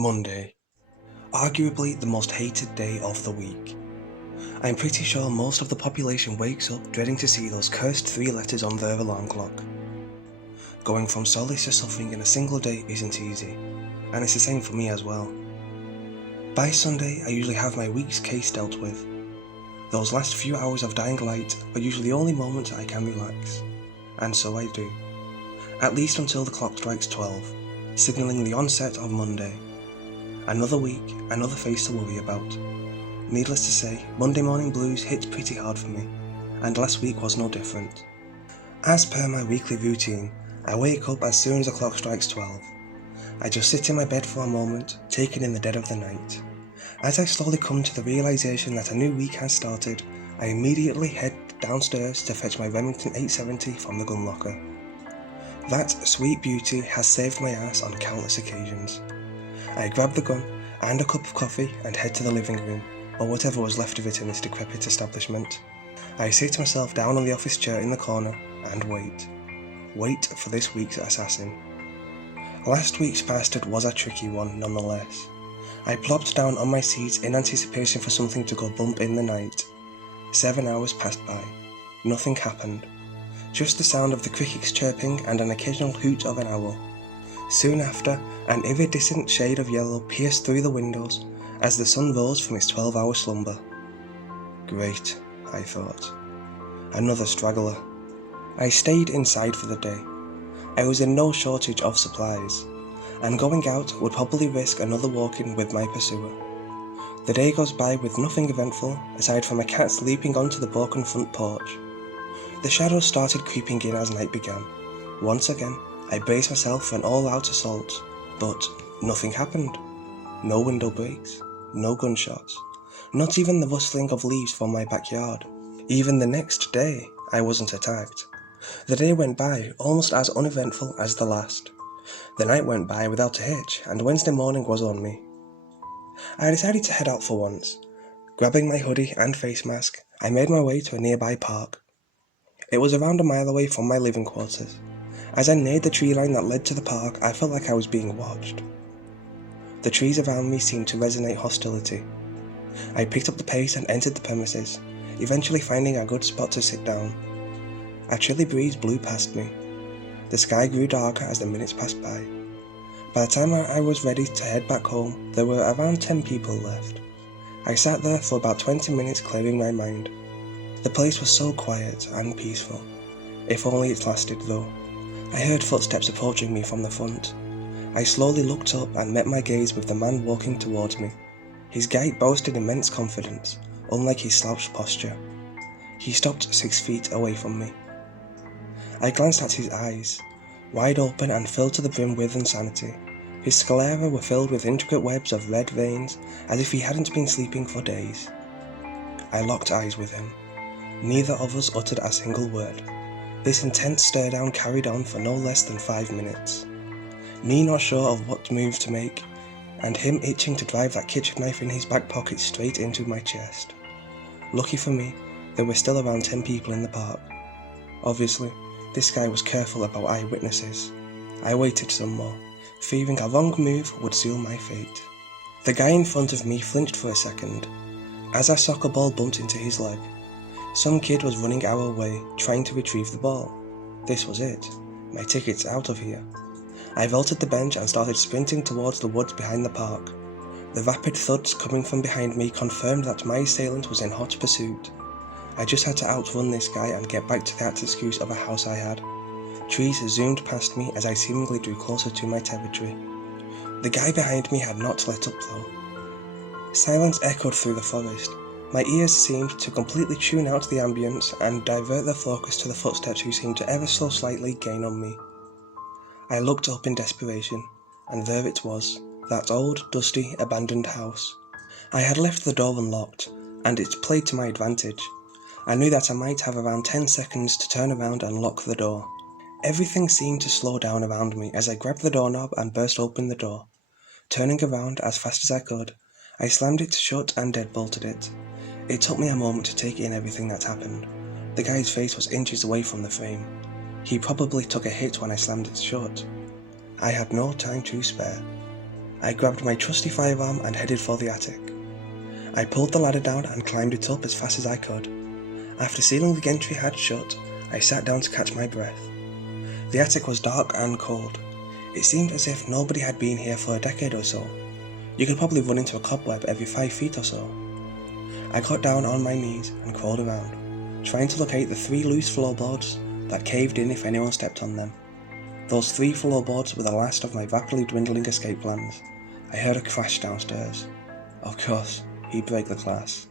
Monday. Arguably the most hated day of the week. I'm pretty sure most of the population wakes up dreading to see those cursed 3 letters on their alarm clock. Going from solace to suffering in a single day isn't easy, and it's the same for me as well. By Sunday, I usually have my week's case dealt with. Those last few hours of dying light are usually the only moments I can relax, and so I do. At least until the clock strikes 12, signalling the onset of Monday. Another week, another face to worry about. Needless to say, Monday morning blues hit pretty hard for me, and last week was no different. As per my weekly routine, I wake up as soon as the clock strikes 12. I just sit in my bed for a moment, taking in the dead of the night. As I slowly come to the realization that a new week has started, I immediately head downstairs to fetch my Remington 870 from the gun locker. That sweet beauty has saved my ass on countless occasions. I grab the gun and a cup of coffee and head to the living room, or whatever was left of it in this decrepit establishment. I sit myself down on the office chair in the corner and wait. Wait for this week's assassin. Last week's bastard was a tricky one nonetheless. I plopped down on my seat in anticipation for something to go bump in the night. 7 hours passed by. Nothing happened. Just the sound of the crickets chirping and an occasional hoot of an owl. Soon after, an iridescent shade of yellow pierced through the windows as the sun rose from its 12-hour slumber. Great, I thought. Another straggler. I stayed inside for the day. I was in no shortage of supplies, and going out would probably risk another walk-in with my pursuer. The day goes by with nothing eventful aside from a cat leaping onto the broken front porch. The shadows started creeping in as night began. Once again, I braced myself for an all-out assault, but nothing happened. No window breaks, no gunshots, not even the rustling of leaves from my backyard. Even the next day, I wasn't attacked. The day went by almost as uneventful as the last. The night went by without a hitch, and Wednesday morning was on me. I decided to head out for once. Grabbing my hoodie and face mask, I made my way to a nearby park. It was around a mile away from my living quarters. As I neared the tree line that led to the park, I felt like I was being watched. The trees around me seemed to resonate hostility. I picked up the pace and entered the premises, eventually finding a good spot to sit down. A chilly breeze blew past me. The sky grew darker as the minutes passed by. By the time I was ready to head back home, there were around 10 people left. I sat there for about 20 minutes clearing my mind. The place was so quiet and peaceful. If only it lasted though. I heard footsteps approaching me from the front. I slowly looked up and met my gaze with the man walking towards me. His gait boasted immense confidence, unlike his slouched posture. He stopped 6 feet away from me. I glanced at his eyes, wide open and filled to the brim with insanity. His sclera were filled with intricate webs of red veins, as if he hadn't been sleeping for days. I locked eyes with him. Neither of us uttered a single word. This intense stare-down carried on for no less than 5 minutes. Me not sure of what move to make, and him itching to drive that kitchen knife in his back pocket straight into my chest. Lucky for me, there were still around 10 people in the park. Obviously, this guy was careful about eyewitnesses. I waited some more, fearing a wrong move would seal my fate. The guy in front of me flinched for a second, as a soccer ball bumped into his leg. Some kid was running our way, trying to retrieve the ball. This was it. My ticket's out of here. I vaulted the bench and started sprinting towards the woods behind the park. The rapid thuds coming from behind me confirmed that my assailant was in hot pursuit. I just had to outrun this guy and get back to that excuse of a house I had. Trees zoomed past me as I seemingly drew closer to my territory. The guy behind me had not let up though. Silence echoed through the forest. My ears seemed to completely tune out the ambience and divert their focus to the footsteps who seemed to ever so slightly gain on me. I looked up in desperation, and there it was, that old, dusty, abandoned house. I had left the door unlocked, and it played to my advantage. I knew that I might have around 10 seconds to turn around and lock the door. Everything seemed to slow down around me as I grabbed the doorknob and burst open the door. Turning around as fast as I could, I slammed it shut and deadbolted it. It took me a moment to take in everything that happened. The guy's face was inches away from the frame. He probably took a hit when I slammed it shut. I had no time to spare. I grabbed my trusty firearm and headed for the attic. I pulled the ladder down and climbed it up as fast as I could. After sealing the entry hatch shut, I sat down to catch my breath. The attic was dark and cold. It seemed as if nobody had been here for a decade or so. You could probably run into a cobweb every 5 feet or so. I got down on my knees and crawled around, trying to locate the 3 loose floorboards that caved in if anyone stepped on them. Those 3 floorboards were the last of my rapidly dwindling escape plans. I heard a crash downstairs. Of course, he'd break the glass,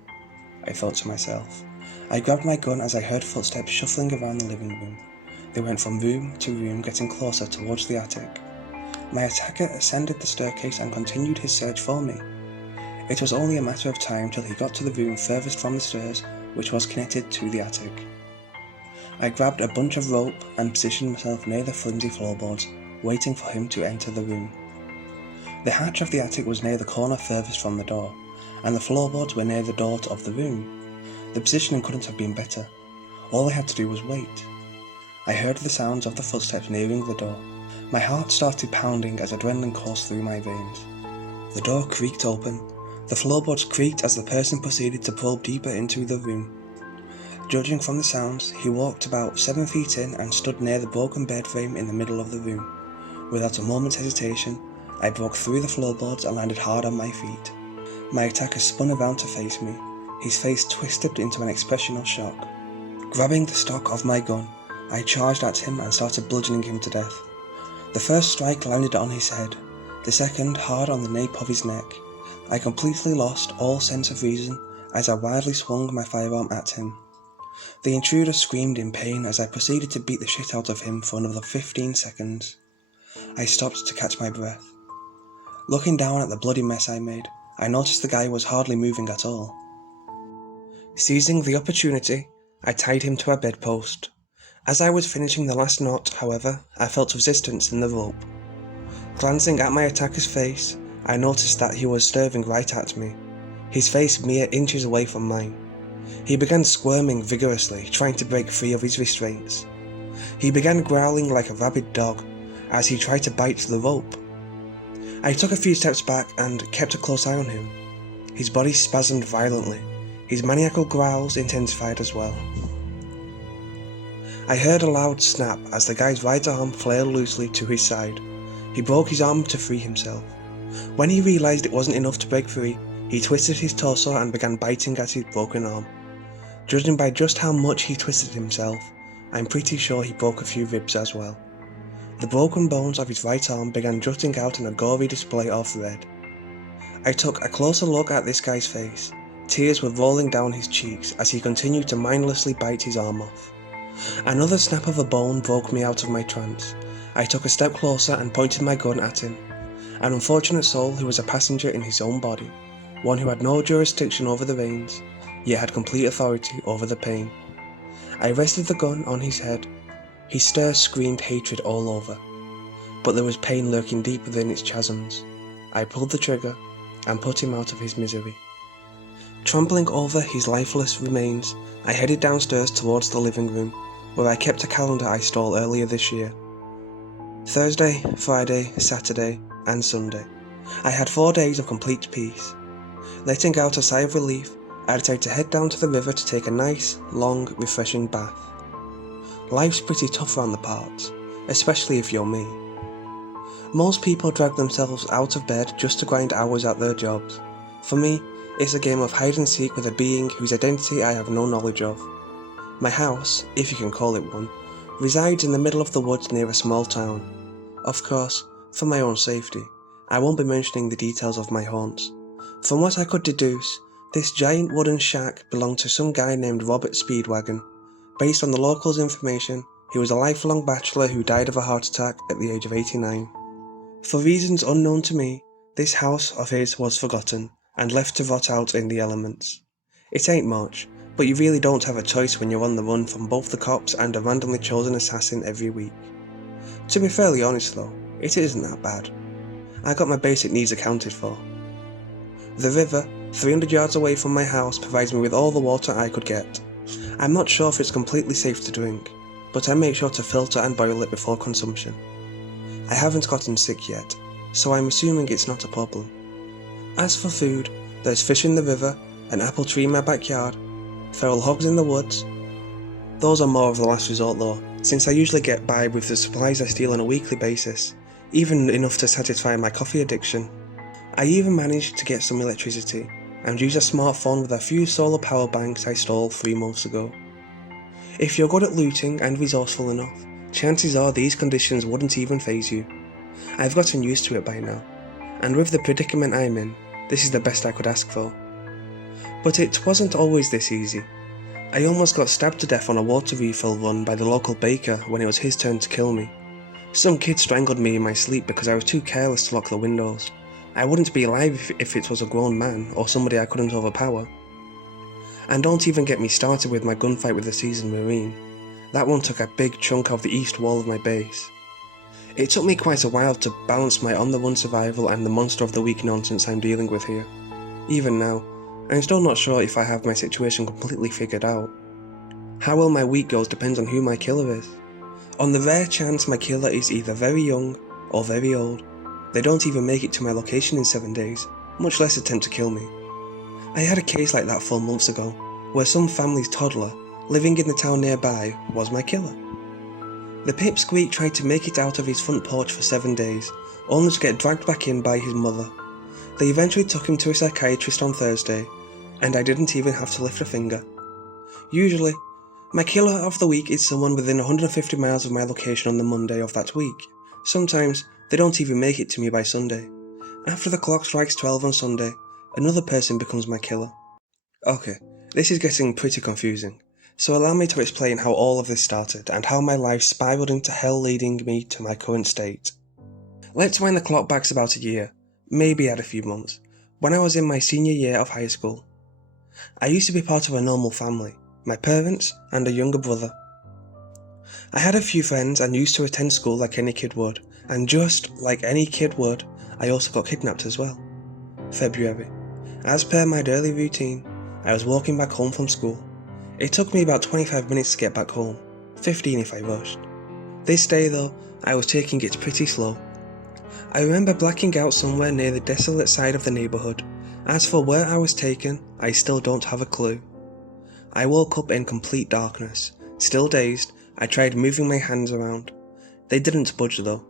I thought to myself. I grabbed my gun as I heard footsteps shuffling around the living room. They went from room to room, getting closer towards the attic. My attacker ascended the staircase and continued his search for me. It was only a matter of time till he got to the room furthest from the stairs, which was connected to the attic. I grabbed a bunch of rope and positioned myself near the flimsy floorboards, waiting for him to enter the room. The hatch of the attic was near the corner furthest from the door, and the floorboards were near the door of the room. The positioning couldn't have been better. All I had to do was wait. I heard the sounds of the footsteps nearing the door. My heart started pounding as adrenaline coursed through my veins. The door creaked open. The floorboards creaked as the person proceeded to probe deeper into the room. Judging from the sounds, he walked about 7 feet in and stood near the broken bed frame in the middle of the room. Without a moment's hesitation, I broke through the floorboards and landed hard on my feet. My attacker spun around to face me, his face twisted into an expression of shock. Grabbing the stock of my gun, I charged at him and started bludgeoning him to death. The first strike landed on his head, the second hard on the nape of his neck. I completely lost all sense of reason as I wildly swung my firearm at him. The intruder screamed in pain as I proceeded to beat the shit out of him for another 15 seconds. I stopped to catch my breath. Looking down at the bloody mess I made, I noticed the guy was hardly moving at all. Seizing the opportunity, I tied him to a bedpost. As I was finishing the last knot, however, I felt resistance in the rope. Glancing at my attacker's face, I noticed that he was staring right at me, his face mere inches away from mine. He began squirming vigorously, trying to break free of his restraints. He began growling like a rabid dog as he tried to bite the rope. I took a few steps back and kept a close eye on him. His body spasmed violently. His maniacal growls intensified as well. I heard a loud snap as the guy's right arm flailed loosely to his side. He broke his arm to free himself. When he realised it wasn't enough to break free, he twisted his torso and began biting at his broken arm. Judging by just how much he twisted himself, I'm pretty sure he broke a few ribs as well. The broken bones of his right arm began jutting out in a gory display of red. I took a closer look at this guy's face. Tears were rolling down his cheeks as he continued to mindlessly bite his arm off. Another snap of a bone broke me out of my trance. I took a step closer and pointed my gun at him. An unfortunate soul who was a passenger in his own body, one who had no jurisdiction over the reins, yet had complete authority over the pain. I rested the gun on his head. His stare screamed hatred all over, but there was pain lurking deep within its chasms. I pulled the trigger and put him out of his misery. Trampling over his lifeless remains, I headed downstairs towards the living room, where I kept a calendar I stole earlier this year. Thursday, Friday, Saturday, and Sunday. I had 4 days of complete peace. Letting out a sigh of relief, I decided to head down to the river to take a nice, long, refreshing bath. Life's pretty tough around the parts, especially if you're me. Most people drag themselves out of bed just to grind hours at their jobs. For me, it's a game of hide and seek with a being whose identity I have no knowledge of. My house, if you can call it one, resides in the middle of the woods near a small town. Of course, for my own safety, I won't be mentioning the details of my haunts. From what I could deduce, this giant wooden shack belonged to some guy named Robert Speedwagon. Based on the locals' information, he was a lifelong bachelor who died of a heart attack at the age of 89. For reasons unknown to me, this house of his was forgotten and left to rot out in the elements. It ain't much, but you really don't have a choice when you're on the run from both the cops and a randomly chosen assassin every week. To be fairly honest though, it isn't that bad. I got my basic needs accounted for. The river, 300 yards away from my house, provides me with all the water I could get. I'm not sure if it's completely safe to drink, but I make sure to filter and boil it before consumption. I haven't gotten sick yet, so I'm assuming it's not a problem. As for food, there's fish in the river, an apple tree in my backyard, feral hogs in the woods. Those are more of the last resort though, since I usually get by with the supplies I steal on a weekly basis, even enough to satisfy my coffee addiction. I even managed to get some electricity, and use a smartphone with a few solar power banks I stole 3 months ago. If you're good at looting and resourceful enough, chances are these conditions wouldn't even faze you. I've gotten used to it by now, and with the predicament I'm in, this is the best I could ask for. But it wasn't always this easy. I almost got stabbed to death on a water refill run by the local baker when it was his turn to kill me. Some kid strangled me in my sleep because I was too careless to lock the windows. I wouldn't be alive if it was a grown man or somebody I couldn't overpower. And don't even get me started with my gunfight with the seasoned Marine. That one took a big chunk of the east wall of my base. It took me quite a while to balance my on-the-run survival and the monster of the week nonsense I'm dealing with here. Even now, I'm still not sure if I have my situation completely figured out. How well my week goes depends on who my killer is. On the rare chance my killer is either very young or very old, they don't even make it to my location in 7 days, much less attempt to kill me. I had a case like that 4 months ago, where some family's toddler, living in the town nearby, was my killer. The pipsqueak tried to make it out of his front porch for 7 days, only to get dragged back in by his mother. They eventually took him to a psychiatrist on Thursday, and I didn't even have to lift a finger. Usually, my killer of the week is someone within 150 miles of my location on the Monday of that week. Sometimes, they don't even make it to me by Sunday. After the clock strikes 12 on Sunday, another person becomes my killer. Okay, this is getting pretty confusing, so allow me to explain how all of this started and how my life spiraled into hell leading me to my current state. Let's wind the clock back about a year, maybe add a few months, when I was in my senior year of high school. I used to be part of a normal family, my parents and a younger brother. I had a few friends and used to attend school like any kid would, and just like any kid would, I also got kidnapped as well. February. As per my daily routine, I was walking back home from school. It took me about 25 minutes to get back home, 15 if I rushed. This day though, I was taking it pretty slow. I remember blacking out somewhere near the desolate side of the neighbourhood. As for where I was taken, I still don't have a clue. I woke up in complete darkness. Still dazed, I tried moving my hands around. They didn't budge though.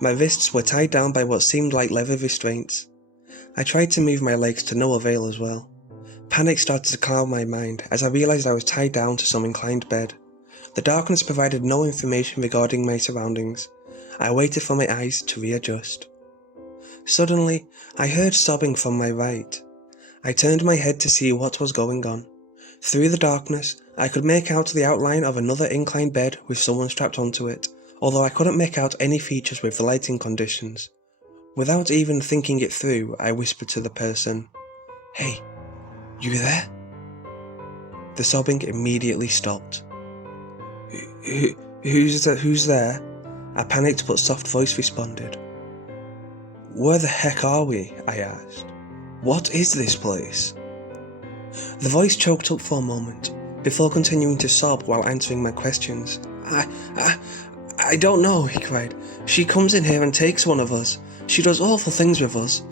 My wrists were tied down by what seemed like leather restraints. I tried to move my legs to no avail as well. Panic started to cloud my mind as I realised I was tied down to some inclined bed. The darkness provided no information regarding my surroundings. I waited for my eyes to readjust. Suddenly, I heard sobbing from my right. I turned my head to see what was going on. Through the darkness, I could make out the outline of another inclined bed with someone strapped onto it, although I couldn't make out any features with the lighting conditions. Without even thinking it through, I whispered to the person, "Hey, you there?" The sobbing immediately stopped. Who's there? A panicked but soft voice responded. "Where the heck are we?" I asked. "What is this place?" The voice choked up for a moment, before continuing to sob while answering my questions. I don't know," he cried. "She comes in here and takes one of us. She does awful things with us.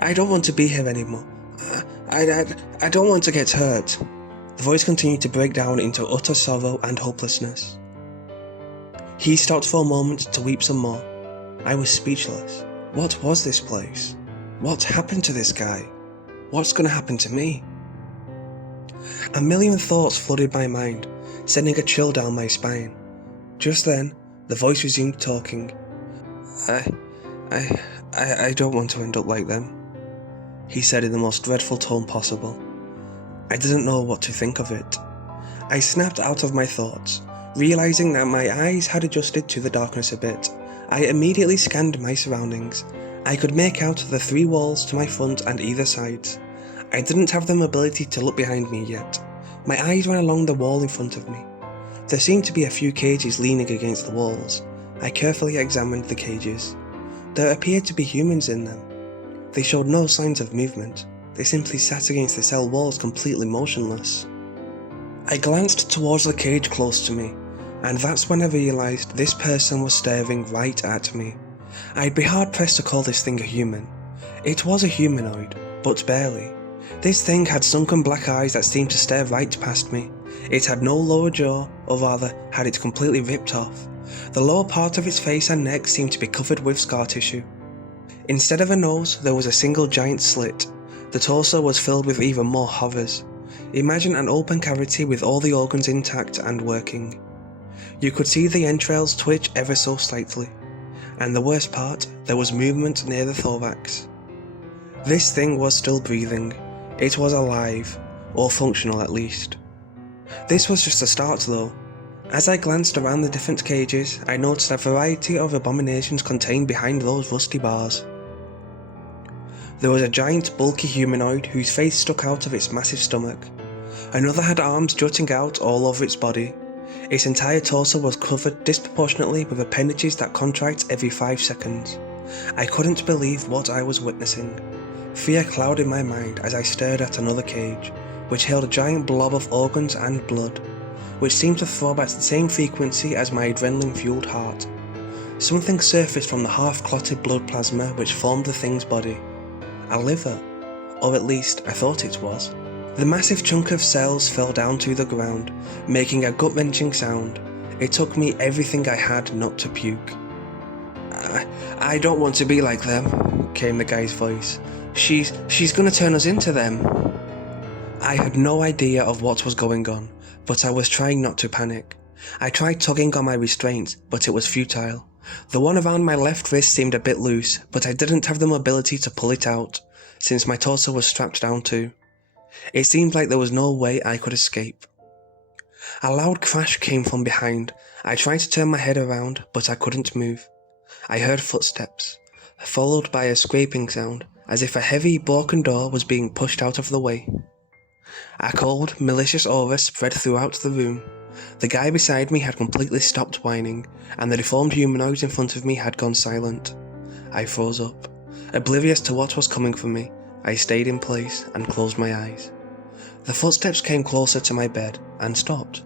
I don't want to be here anymore. I don't want to get hurt." The voice continued to break down into utter sorrow and hopelessness. He stopped for a moment to weep some more. I was speechless. What was this place? What happened to this guy? What's gonna happen to me? A million thoughts flooded my mind, sending a chill down my spine. Just then, the voice resumed talking. I don't want to end up like them," he said in the most dreadful tone possible. I didn't know what to think of it. I snapped out of my thoughts, realizing that my eyes had adjusted to the darkness a bit. I immediately scanned my surroundings. I could make out the 3 walls to my front and either sides. I didn't have the mobility to look behind me yet. My eyes ran along the wall in front of me. There seemed to be a few cages leaning against the walls. I carefully examined the cages. There appeared to be humans in them. They showed no signs of movement. They simply sat against the cell walls completely motionless. I glanced towards the cage close to me, and that's when I realised this person was staring right at me. I'd be hard-pressed to call this thing a human. It was a humanoid, but barely. This thing had sunken black eyes that seemed to stare right past me. It had no lower jaw, or rather, had it completely ripped off. The lower part of its face and neck seemed to be covered with scar tissue. Instead of a nose, there was a single giant slit. The torso was filled with even more horrors. Imagine an open cavity with all the organs intact and working. You could see the entrails twitch ever so slightly. And the worst part, there was movement near the thorax. This thing was still breathing. It was alive, or functional at least. This was just a start though. As I glanced around the different cages, I noticed a variety of abominations contained behind those rusty bars. There was a giant bulky humanoid whose face stuck out of its massive stomach. Another had arms jutting out all over its body. Its entire torso was covered disproportionately with appendages that contract every 5 seconds. I couldn't believe what I was witnessing. Fear clouded my mind as I stared at another cage, which held a giant blob of organs and blood, which seemed to throb at the same frequency as my adrenaline-fueled heart. Something surfaced from the half-clotted blood plasma which formed the thing's body. A liver, or at least I thought it was. The massive chunk of cells fell down to the ground, making a gut-wrenching sound. It took me everything I had not to puke. I don't want to be like them, came the guy's voice. She's gonna turn us into them. I had no idea of what was going on, but I was trying not to panic. I tried tugging on my restraint, but it was futile. The one around my left wrist seemed a bit loose, but I didn't have the mobility to pull it out, since my torso was strapped down too. It seemed like there was no way I could escape. A loud crash came from behind. I tried to turn my head around, but I couldn't move. I heard footsteps, followed by a scraping sound, as if a heavy, broken door was being pushed out of the way. A cold, malicious aura spread throughout the room. The guy beside me had completely stopped whining, and the deformed humanoid in front of me had gone silent. I froze up. Oblivious to what was coming for me, I stayed in place and closed my eyes. The footsteps came closer to my bed and stopped.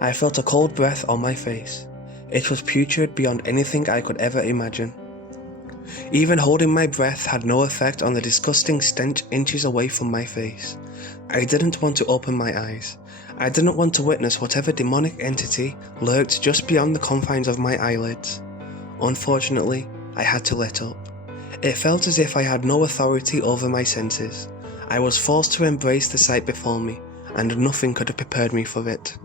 I felt a cold breath on my face. It was putrid beyond anything I could ever imagine. Even holding my breath had no effect on the disgusting stench inches away from my face. I didn't want to open my eyes. I didn't want to witness whatever demonic entity lurked just beyond the confines of my eyelids. Unfortunately, I had to let up. It felt as if I had no authority over my senses. I was forced to embrace the sight before me, and nothing could have prepared me for it.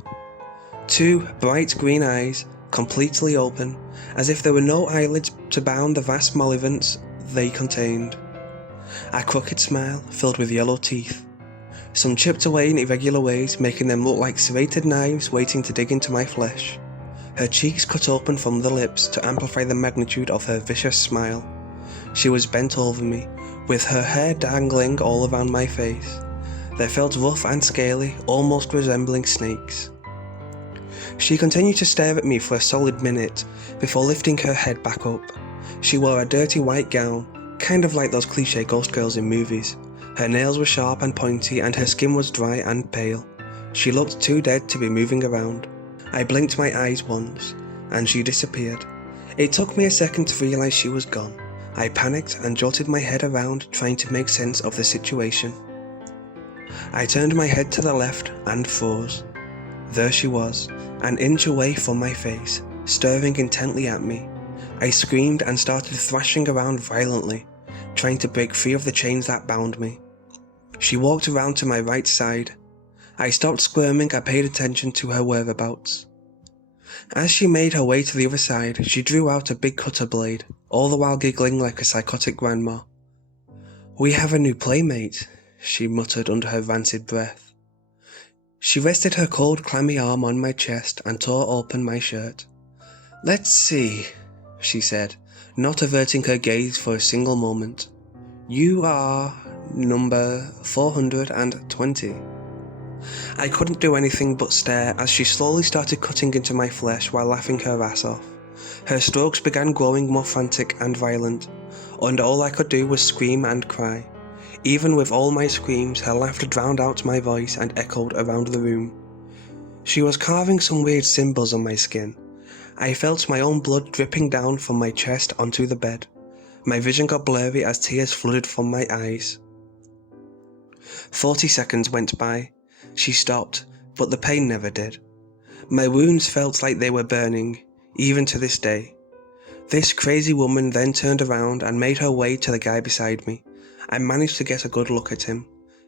2 bright green eyes, completely open, as if there were no eyelids to bound the vast malevolence they contained. A crooked smile filled with yellow teeth. Some chipped away in irregular ways, making them look like serrated knives waiting to dig into my flesh. Her cheeks cut open from the lips to amplify the magnitude of her vicious smile. She was bent over me, with her hair dangling all around my face. They felt rough and scaly, almost resembling snakes. She continued to stare at me for a solid minute, before lifting her head back up. She wore a dirty white gown, kind of like those cliché ghost girls in movies. Her nails were sharp and pointy, and her skin was dry and pale. She looked too dead to be moving around. I blinked my eyes once, and she disappeared. It took me a second to realise she was gone. I panicked and jolted my head around, trying to make sense of the situation. I turned my head to the left and froze. There she was, an inch away from my face, staring intently at me. I screamed and started thrashing around violently, trying to break free of the chains that bound me. She walked around to my right side. I stopped squirming and paid attention to her whereabouts. As she made her way to the other side, she drew out a big cutter blade, all the while giggling like a psychotic grandma. "We have a new playmate," she muttered under her rancid breath. She rested her cold, clammy arm on my chest and tore open my shirt. "Let's see," she said, not averting her gaze for a single moment. "You are number 420. I couldn't do anything but stare as she slowly started cutting into my flesh while laughing her ass off. Her strokes began growing more frantic and violent, and all I could do was scream and cry. Even with all my screams, her laughter drowned out my voice and echoed around the room. She was carving some weird symbols on my skin. I felt my own blood dripping down from my chest onto the bed. My vision got blurry as tears flooded from my eyes. 40 seconds went by. She stopped, but the pain never did. My wounds felt like they were burning, even to this day. This crazy woman then turned around and made her way to the guy beside me. I managed to get a good look at him.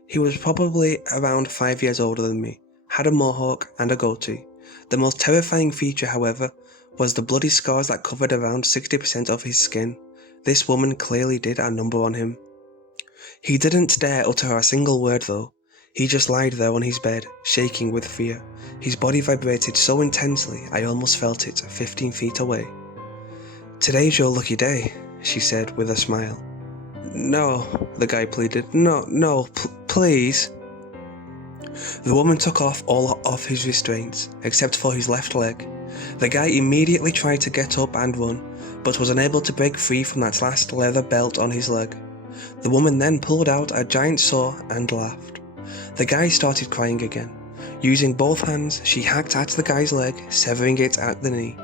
He was probably around 5 years older than me, had a mohawk and a goatee. The most terrifying feature, however, was the bloody scars that covered around 60% of his skin. This woman clearly did a number on him. He didn't dare utter a single word though. He just lied there on his bed, shaking with fear. His body vibrated so intensely I almost felt it 15 feet away. "Today's your lucky day," she said with a smile. "No," the guy pleaded. No, please." The woman took off all of his restraints, except for his left leg. The guy immediately tried to get up and run, but was unable to break free from that last leather belt on his leg. The woman then pulled out a giant saw and laughed. The guy started crying again. Using both hands, she hacked at the guy's leg, severing it at the knee.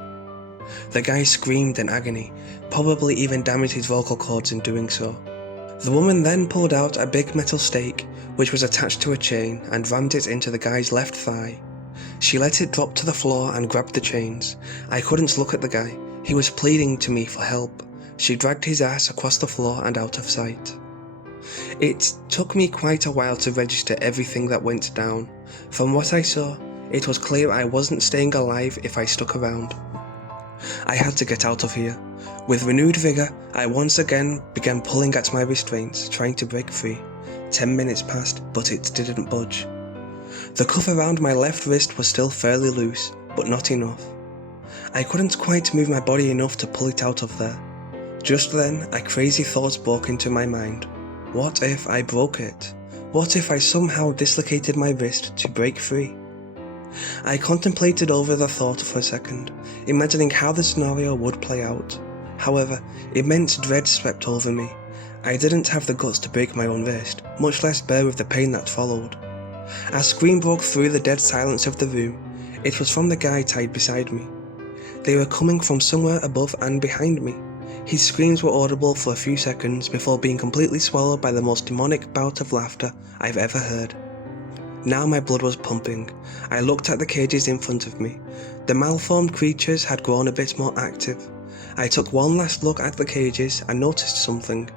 The guy screamed in agony, probably even damaged his vocal cords in doing so. The woman then pulled out a big metal stake, which was attached to a chain, and rammed it into the guy's left thigh. She let it drop to the floor and grabbed the chains. I couldn't look at the guy. He was pleading to me for help. She dragged his ass across the floor and out of sight. It took me quite a while to register everything that went down. From what I saw, it was clear I wasn't staying alive if I stuck around. I had to get out of here. With renewed vigor, I once again began pulling at my restraints, trying to break free. 10 minutes passed, but it didn't budge. The cuff around my left wrist was still fairly loose, but not enough. I couldn't quite move my body enough to pull it out of there. Just then, a crazy thought broke into my mind. What if I broke it? What if I somehow dislocated my wrist to break free? I contemplated over the thought for a second, imagining how the scenario would play out. However, immense dread swept over me. I didn't have the guts to break my own wrist, much less bear with the pain that followed. A scream broke through the dead silence of the room. It was from the guy tied beside me. They were coming from somewhere above and behind me. His screams were audible for a few seconds before being completely swallowed by the most demonic bout of laughter I've ever heard. Now my blood was pumping. I looked at the cages in front of me. The malformed creatures had grown a bit more active. I took one last look at the cages and noticed something.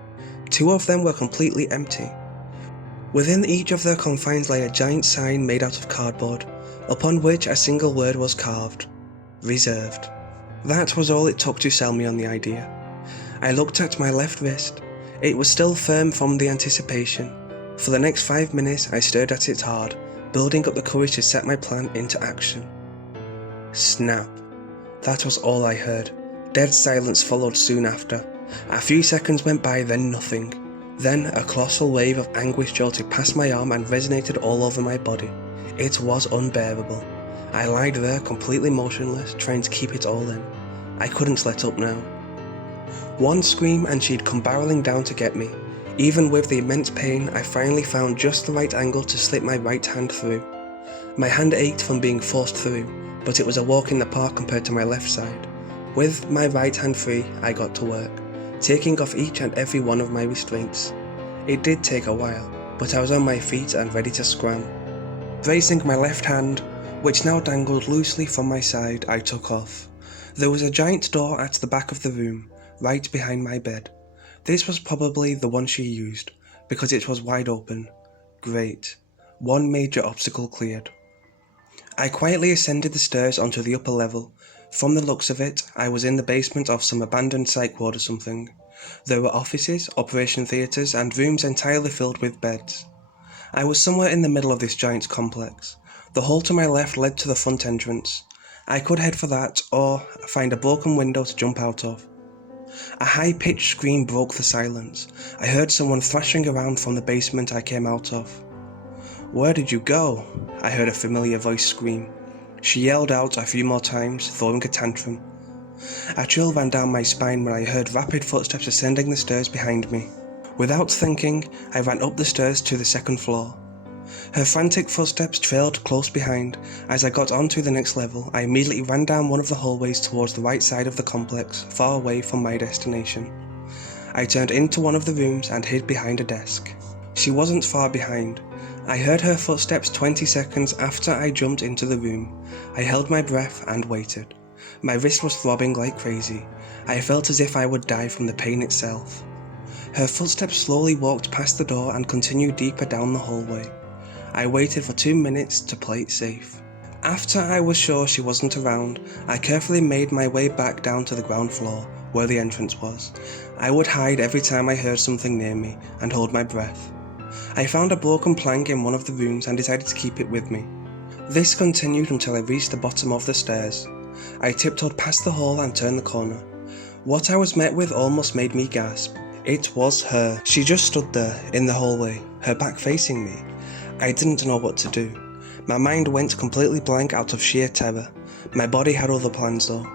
2 of them were completely empty. Within each of their confines lay a giant sign made out of cardboard, upon which a single word was carved: reserved. That was all it took to sell me on the idea. I looked at my left wrist. It was still firm from the anticipation. For the next 5 minutes I stared at it hard, building up the courage to set my plan into action. Snap. That was all I heard. Dead silence followed soon after. A few seconds went by, then nothing. Then a colossal wave of anguish jolted past my arm and resonated all over my body. It was unbearable. I lied there completely motionless, trying to keep it all in. I couldn't let up now. One scream and she'd come barreling down to get me. Even with the immense pain, I finally found just the right angle to slip my right hand through. My hand ached from being forced through, but it was a walk in the park compared to my left side. With my right hand free, I got to work, taking off each and every one of my restraints. It did take a while, but I was on my feet and ready to scram. Bracing my left hand, which now dangled loosely from my side, I took off. There was a giant door at the back of the room, right behind my bed. This was probably the one she used, because it was wide open. Great. One major obstacle cleared. I quietly ascended the stairs onto the upper level. From the looks of it, I was in the basement of some abandoned psych ward or something. There were offices, operation theatres, and rooms entirely filled with beds. I was somewhere in the middle of this giant complex. The hall to my left led to the front entrance. I could head for that, or find a broken window to jump out of. A high-pitched scream broke the silence. I heard someone thrashing around from the basement I came out of. "Where did you go?" I heard a familiar voice scream. She yelled out a few more times, throwing a tantrum. A chill ran down my spine when I heard rapid footsteps ascending the stairs behind me. Without thinking, I ran up the stairs to the second floor. Her frantic footsteps trailed close behind. As I got onto the next level, I immediately ran down one of the hallways towards the right side of the complex, far away from my destination. I turned into one of the rooms and hid behind a desk. She wasn't far behind. I heard her footsteps 20 seconds after I jumped into the room. I held my breath and waited. My wrist was throbbing like crazy. I felt as if I would die from the pain itself. Her footsteps slowly walked past the door and continued deeper down the hallway. I waited for 2 minutes to play it safe. After I was sure she wasn't around, I carefully made my way back down to the ground floor, where the entrance was. I would hide every time I heard something near me and hold my breath. I found a broken plank in one of the rooms and decided to keep it with me. This continued until I reached the bottom of the stairs. I tiptoed past the hall and turned the corner. What I was met with almost made me gasp. It was her. She just stood there in the hallway, her back facing me. I didn't know what to do. My mind went completely blank out of sheer terror. My body had other plans though.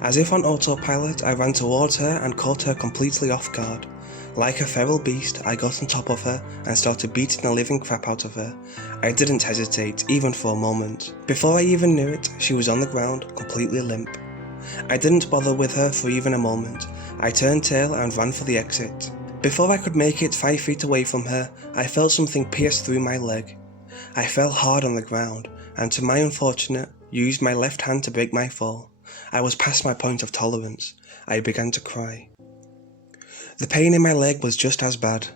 As if on autopilot, I ran towards her and caught her completely off guard. Like a feral beast, I got on top of her and started beating the living crap out of her. I didn't hesitate, even for a moment. Before I even knew it, she was on the ground, completely limp. I didn't bother with her for even a moment. I turned tail and ran for the exit. Before I could make it 5 feet away from her, I felt something pierce through my leg. I fell hard on the ground, and to my unfortunate, used my left hand to break my fall. I was past my point of tolerance. I began to cry. The pain in my leg was just as bad.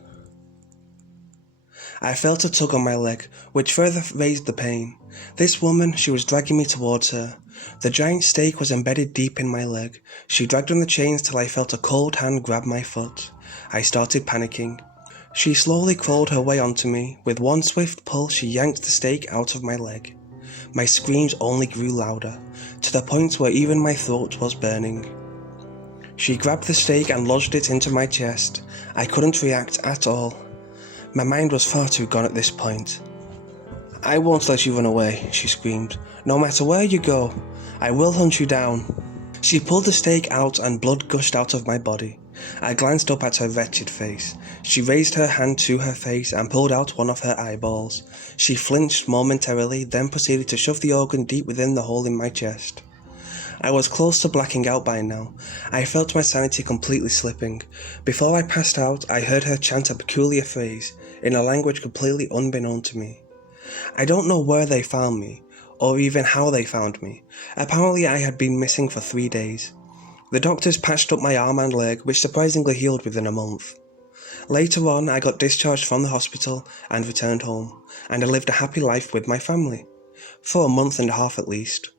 I felt a tug on my leg, which further raised the pain. This woman, she was dragging me towards her. The giant stake was embedded deep in my leg. She dragged on the chains till I felt a cold hand grab my foot. I started panicking. She slowly crawled her way onto me. With one swift pull, she yanked the stake out of my leg. My screams only grew louder, to the point where even my throat was burning. She grabbed the stake and lodged it into my chest. I couldn't react at all. My mind was far too gone at this point. "I won't let you run away," she screamed. "No matter where you go, I will hunt you down." She pulled the stake out and blood gushed out of my body. I glanced up at her wretched face. She raised her hand to her face and pulled out one of her eyeballs. She flinched momentarily, then proceeded to shove the organ deep within the hole in my chest. I was close to blacking out by now. I felt my sanity completely slipping. Before I passed out, I heard her chant a peculiar phrase, in a language completely unbeknown to me. I don't know where they found me, or even how they found me. Apparently I had been missing for 3 days. The doctors patched up my arm and leg, which surprisingly healed within a month. Later on, I got discharged from the hospital and returned home, and I lived a happy life with my family. For a month and a half at least.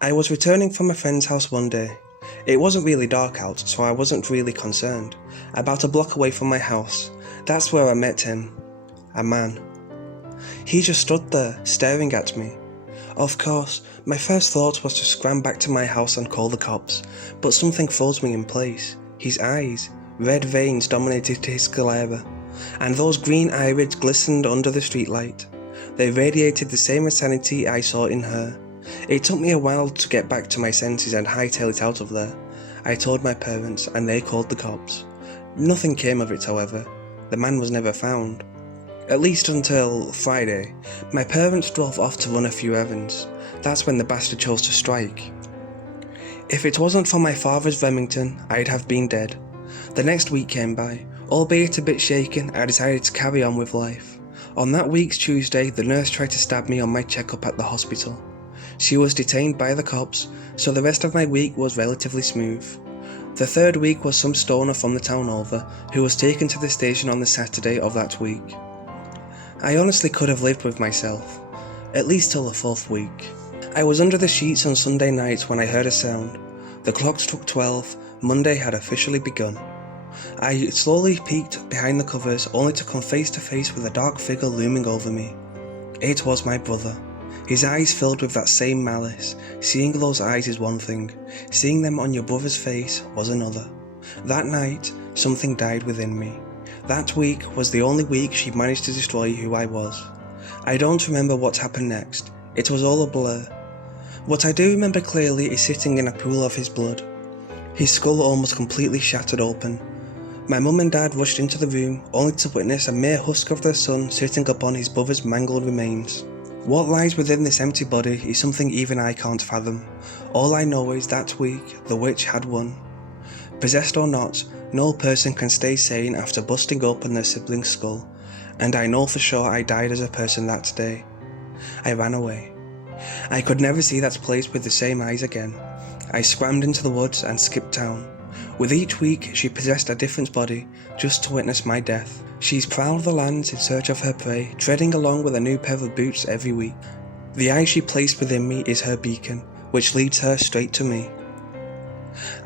I was returning from a friend's house one day. It wasn't really dark out, so I wasn't really concerned. About a block away from my house, that's where I met him. A man. He just stood there, staring at me. Of course, my first thought was to scram back to my house and call the cops, but something froze me in place. His eyes, red veins dominated his sclera, and those green irids glistened under the streetlight. They radiated the same insanity I saw in her. It took me a while to get back to my senses and hightail it out of there. I told my parents, and they called the cops. Nothing came of it, however. The man was never found. At least until Friday. My parents drove off to run a few errands. That's when the bastard chose to strike. If it wasn't for my father's Remington, I'd have been dead. The next week came by. Albeit a bit shaken, I decided to carry on with life. On that week's Tuesday, the nurse tried to stab me on my checkup at the hospital. She was detained by the cops, so the rest of my week was relatively smooth. The third week was some stoner from the town over, who was taken to the station on the Saturday of that week. I honestly could have lived with myself, at least till the fourth week. I was under the sheets on Sunday night when I heard a sound. The clock struck 12, Monday had officially begun. I slowly peeked behind the covers, only to come face to face with a dark figure looming over me. It was my brother. His eyes filled with that same malice. Seeing those eyes is one thing, seeing them on your brother's face was another. That night, something died within me. That week was the only week she managed to destroy who I was. I don't remember what happened next. It was all a blur. What I do remember clearly is sitting in a pool of his blood. His skull almost completely shattered open. My mum and dad rushed into the room, only to witness a mere husk of their son sitting upon his brother's mangled remains. What lies within this empty body is something even I can't fathom. All I know is that week, the witch had won. Possessed or not, no person can stay sane after busting open their sibling's skull, and I know for sure I died as a person that day. I ran away. I could never see that place with the same eyes again. I scrammed into the woods and skipped town. With each week, she possessed a different body, just to witness my death. She's prowled the lands in search of her prey, treading along with a new pair of boots every week. The eye she placed within me is her beacon, which leads her straight to me.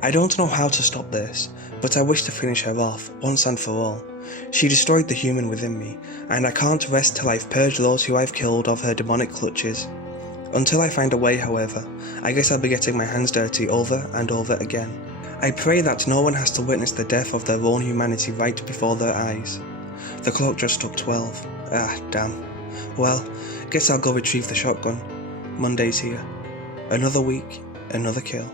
I don't know how to stop this, but I wish to finish her off, once and for all. She destroyed the human within me, and I can't rest till I've purged those who I've killed of her demonic clutches. Until I find a way, however, I guess I'll be getting my hands dirty over and over again. I pray that no one has to witness the death of their own humanity right before their eyes. The clock just struck 12. Damn. Well, guess I'll go retrieve the shotgun. Monday's here. Another week, another kill.